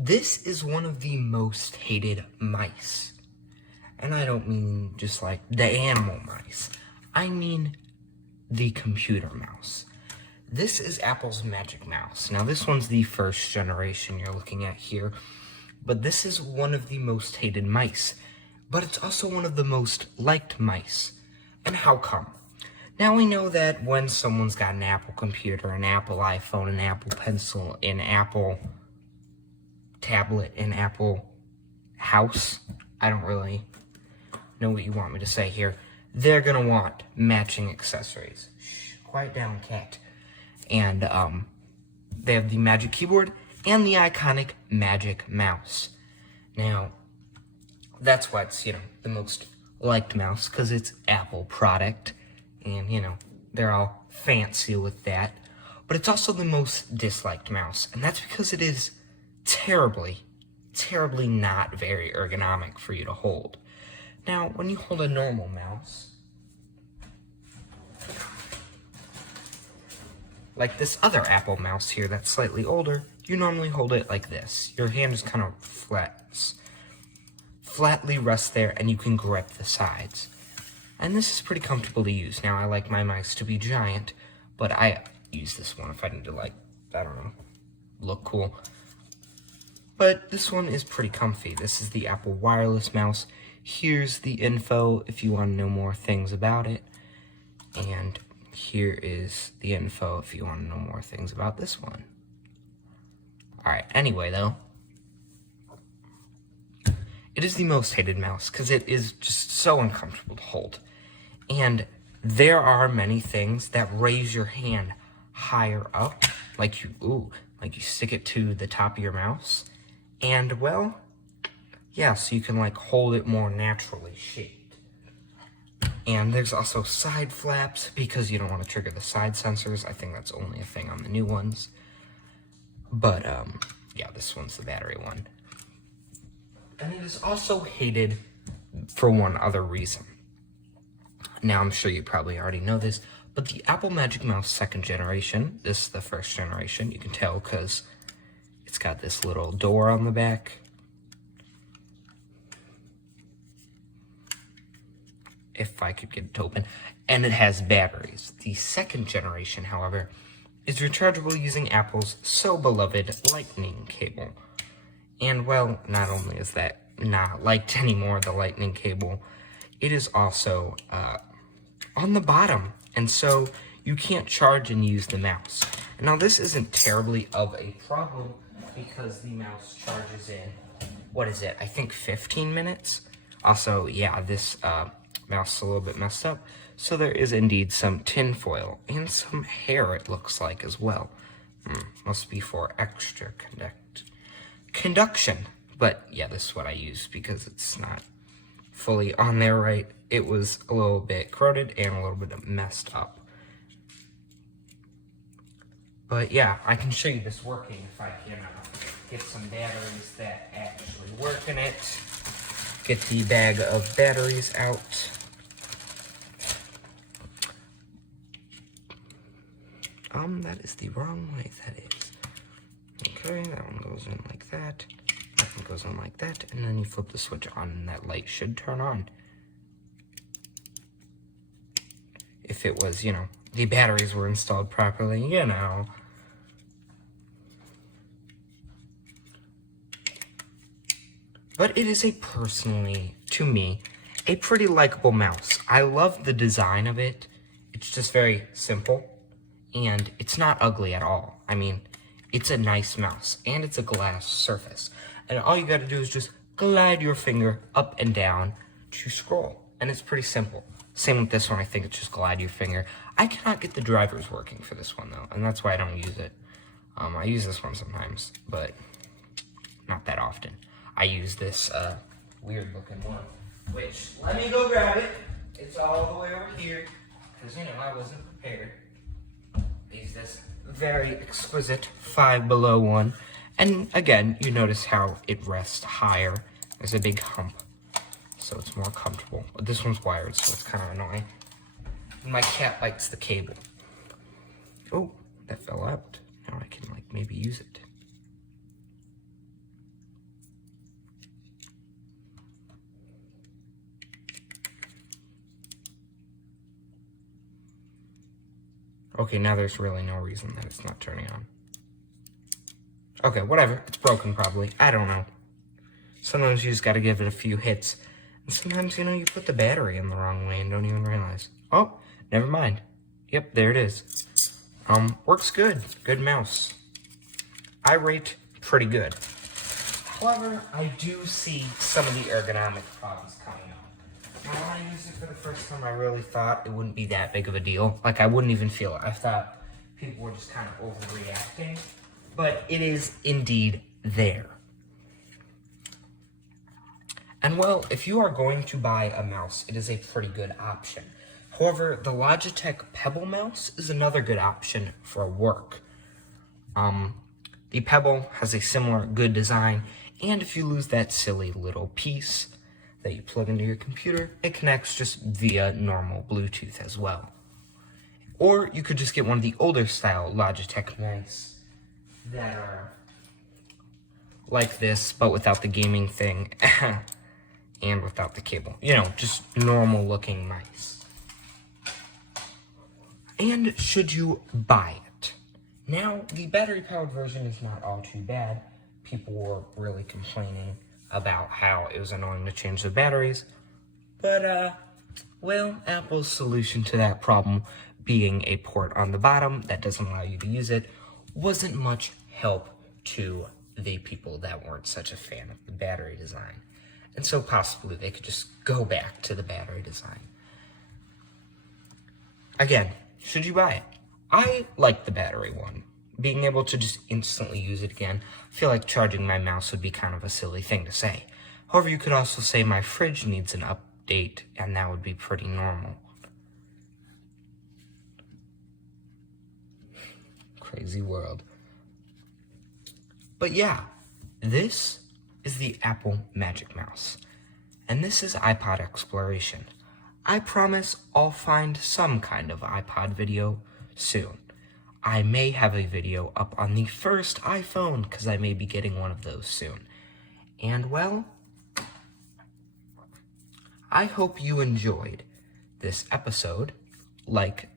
This is one of the most hated mice. And I don't mean just like the animal mice. I mean the computer mouse. This is Apple's Magic Mouse. Now this one's the first generation you're looking at here, but this is one of the most hated mice. But it's also one of the most liked mice. And how come? Now we know that when someone's got an Apple computer, an Apple iPhone, an Apple Pencil, an Apple tablet, an Apple house, I don't really know what you want me to say here, they're gonna want matching accessories. Shh, quiet down, cat. And they have the Magic Keyboard and the iconic Magic Mouse. Now, that's why it's, the most liked mouse, because it's Apple product, and, they're all fancy with that. But it's also the most disliked mouse, and that's because it is terribly not very ergonomic for you to hold. Now, when you hold a normal mouse, like this other Apple mouse here that's slightly older, you normally hold it like this. Your hand is kind of flatly rests there, and you can grip the sides. And this is pretty comfortable to use. Now, I like my mice to be giant, but I use this one if I need to, look cool. But this one is pretty comfy. This is the Apple wireless mouse. Here's the info if you want to know more things about it. And here is the info if you want to know more things about this one. Alright, anyway though, it is the most hated mouse because it is just so uncomfortable to hold. And there are many things that raise your hand higher up, like you stick it to the top of your mouse. And well, yeah, so you can hold it more naturally shaped. And there's also side flaps because you don't want to trigger the side sensors. I think that's only a thing on the new ones. But yeah, this one's the battery one. And it is also hated for one other reason. Now, I'm sure you probably already know this, but the Apple Magic Mouse 2nd generation, this is the 1st generation, you can tell because it's got this little door on the back. If I could get it to open. And it has batteries. The 2nd generation, however, is rechargeable using Apple's so beloved Lightning cable. And well, not only is that not liked anymore, the Lightning cable, it is also on the bottom. And so you can't charge and use the mouse. And now this isn't terribly of a problem because the mouse charges in, I think 15 minutes? Also, yeah, this mouse is a little bit messed up. So there is indeed some tin foil and some hair, it looks like, as well. Must be for extra conduction. But yeah, this is what I use because it's not fully on there right. It was a little bit corroded and a little bit messed up. But yeah, I can show you this working if I can get some batteries that actually work in it. Get the bag of batteries out. That is the wrong way, that is. Okay, that one goes in like that. That one goes in like that, and then you flip the switch on, and that light should turn on. If it was, the batteries were installed properly, But it is to me, a pretty likable mouse. I love the design of it. It's just very simple, and it's not ugly at all. I mean, it's a nice mouse, and it's a glass surface. And all you gotta do is just glide your finger up and down to scroll. And it's pretty simple. Same with this one, I think it's just glide your finger. I cannot get the drivers working for this one, though, and that's why I don't use it. I use this one sometimes, but not that often. I use this weird-looking one, which, let me go grab it. It's all the way over here, because, I wasn't prepared. I use this very exquisite 5 Below one. And again, you notice how it rests higher. There's a big hump, so it's more comfortable. But this one's wired, so it's kind of annoying. And my cat bites the cable. Oh, that fell out. Now I can, maybe use it. Okay, now there's really no reason that it's not turning on. Okay, whatever. It's broken probably. I don't know. Sometimes you just gotta give it a few hits. And sometimes, you put the battery in the wrong way and don't even realize. Oh, never mind. Yep, there it is. Works good. Good mouse. I rate pretty good. However, I do see some of the ergonomic problems coming up. Now, when I used it for the first time, I really thought it wouldn't be that big of a deal. Like, I wouldn't even feel it. I thought people were just kind of overreacting. But it is indeed there. And well, if you are going to buy a mouse, it is a pretty good option. However, the Logitech Pebble mouse is another good option for work. The Pebble has a similar good design, and if you lose that silly little piece that you plug into your computer, it connects just via normal Bluetooth as well. Or you could just get one of the older style Logitech mice that are like this, but without the gaming thing, and without the cable. Just normal looking mice. And should you buy it? Now, the battery-powered version is not all too bad. People were really complaining about how it was annoying to change the batteries. But, well, Apple's solution to that problem being a port on the bottom that doesn't allow you to use it wasn't much help to the people that weren't such a fan of the battery design. And so possibly they could just go back to the battery design. Again, should you buy it? I like the battery one. Being able to just instantly use it again, I feel like charging my mouse would be kind of a silly thing to say. However, you could also say my fridge needs an update, and that would be pretty normal. Crazy world. But yeah, this is the Apple Magic Mouse. And this is iPod exploration. I promise I'll find some kind of iPod video soon. I may have a video up on the first iPhone, because I may be getting one of those soon. And well, I hope you enjoyed this episode. Like,